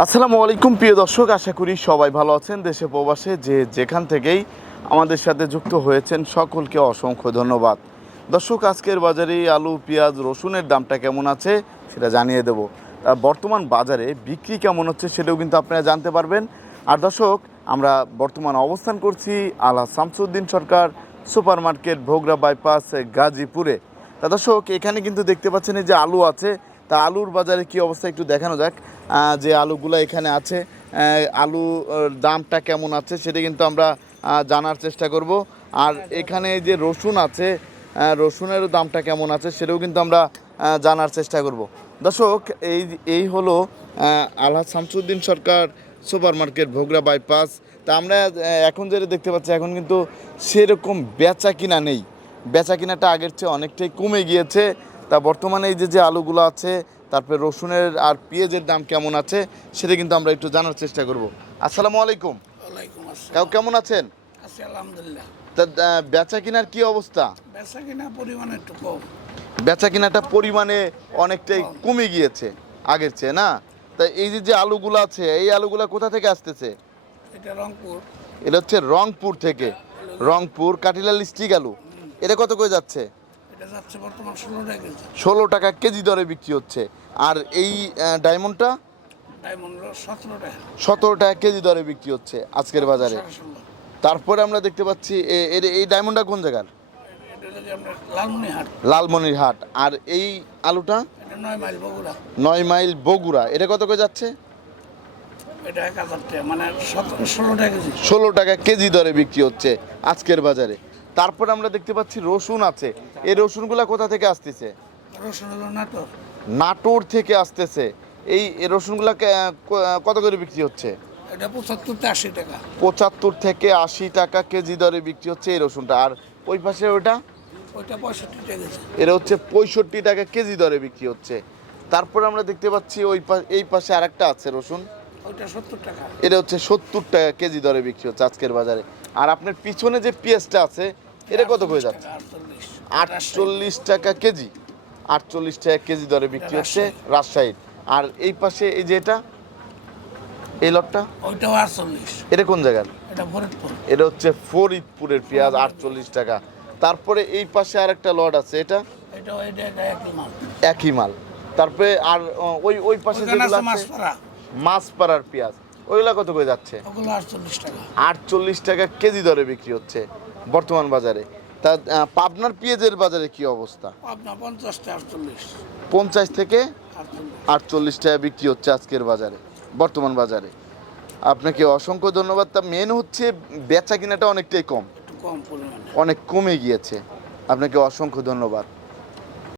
আসসালামু আলাইকুম, প্রিয় দর্শক, আশা করি সবাই ভালো আছেন দেশে প্রবাসে, যে যেখান থেকেই আমাদের সাথে যুক্ত হয়েছেন সকলকে অসংখ্য ধন্যবাদ। দর্শক, আজকের বাজারে আলু, পেঁয়াজ, রসুনের দামটা কেমন আছে সেটা জানিয়ে দেব। বর্তমান বাজারে বিক্রি কেমন হচ্ছে সেটাও কিন্তু আপনারা জানতে পারবেন। আর দর্শক, আমরা বর্তমান অবস্থান করছি আলা Shamsuddin Sarkar super market Bhogra bypass, গাজীপুরে। তা দর্শক, এখানে কিন্তু দেখতে পাচ্ছেন যে আলু আছে তা আলুর বাজারে কি অবস্থা একটু দেখানো যাক যে আলুগুলো এখানে আছে আলু দামটা কেমন আছে সেটা কিন্তু আমরা জানার চেষ্টা করব। আর এখানে যে রসুন আছে রসুনেরও দামটা কেমন আছে সেটাও কিন্তু আমরা জানার চেষ্টা করব। দর্শক এই এই হলো আহ, Alhaj Shamsuddin Sarkar super market Bhogra bypass. তা আমরা এখন যেটা দেখতে পাচ্ছি এখন কিন্তু সেরকম বেচা কিনা নেই। বেচা কিনাটা আগের চেয়ে অনেকটাই কমে গিয়েছে। তা বর্তমানে এই যে যে আলুগুলো আছে তারপরে রসুনের আর পেঁয়াজের দাম কেমন আছে সেটা কিন্তু আমরা একটু জানার চেষ্টা করব। আসসালামু আলাইকুম। কাউ কেমন আছেন? আছি আলহামদুলিল্লাহ। তা বেচা কিনার কি অবস্থা? বেচা কিনা পরিমাণ একটু কম। বেচা কিনাটা পরিমাণে অনেকটাই কমে। গিয়েছে আগের চেয়ে না? তা এই যে যে আলুগুলো আছে এই আলুগুলো কোথা থেকে আসতেছে? এটা রংপুর। এটা হচ্ছে রংপুর থেকে। রংপুর কাটিলাল স্টিক আলু। এটা কত করে যাচ্ছে? যাচ্ছে বর্তমান ষোলো টাকা কেজি। ষোলো টাকা কেজি দরে বিক্রি হচ্ছে। আর এই ডায়মন্ডটা? ডায়মন্ড সতেরো টাকা। সতেরো টাকা কেজি দরে বিক্রি হচ্ছে আজকের বাজারে। তারপরে আমরা দেখতে পাচ্ছি এই ডায়মন্ডটা কোন জায়গার? লালমনিরহাট। আর এই আলুটা? নয় মাইল বগুড়া। নয় মাইল বগুড়া। এটা কত করে যাচ্ছে? মানে ষোলো টাকা কেজি দরে বিক্রি হচ্ছে আজকের বাজারে। তারপর আমরা দেখতে পাচ্ছি রসুন আছে। এই রসুনগুলা কোথা থেকে আসতেছে? রসুন হলো নাটোর। নাটোর থেকে আসতেছে। এই রসুনগুলা কত করে বিক্রি হচ্ছে? এটা পঁচাত্তরতে আশি টাকা। পঁচাত্তর থেকে আশি টাকা কেজি দরে বিক্রি হচ্ছে এই রসুনটা। আর ওই পাশে ওটা? ওইটা পঁয়ষট্টি টাকা এটা হচ্ছে পঁয়ষট্টি টাকা কেজি দরে বিক্রি হচ্ছে। তারপর আমরা দেখতে পাচ্ছি ওই এই পাশে আরেকটা আছে রসুন। ওইটা সত্তর টাকা। এটা হচ্ছে সত্তর টাকা কেজি দরে বিক্রি হচ্ছে আজকের বাজারে। আর আপনার পিছনে যে পেঁয়াজটা আছে এটা কত করে যাচ্ছে? আটচল্লিশ টাকা কেজি। আটচল্লিশ টাকা কেজি দরে বিক্রি হচ্ছে রাজশাহীর। আর এই পাশে এই যে এটা এই লটটা? ওইটাও আটচল্লিশ। এটা কোন জায়গার? এটা ফরিদপুর। এটা হচ্ছে ফরিদপুরের পেঁয়াজ আটচল্লিশ টাকা। তারপরে এই পাশে আরেকটা লট আছে এটা? একই মাল। তারপরে আর ওই ওই পাশে যেগুলো আছে মাছ মাছপাড়ার পেঁয়াজ ওইগুলা কত করে যাচ্ছে? আটচল্লিশ টাকা কেজি দরে বিক্রি হচ্ছে। বর্তমান বাজারে। তা পাবনার পেঁয়াজের বাজারে কি অবস্থা? পাবনা পঞ্চাশটা আটচল্লিশ। পঞ্চাশ থেকে আটচল্লিশ। টাকা বিক্রি হচ্ছে আজকের বাজারে বর্তমান বাজারে। আপনাকে অসংখ্য ধন্যবাদ। তা মেন হচ্ছে বেচা কিনাটা অনেকটাই কম। একটু কম পরিমাণে। অনেক কমে গিয়েছে। আপনাকে অসংখ্য ধন্যবাদ।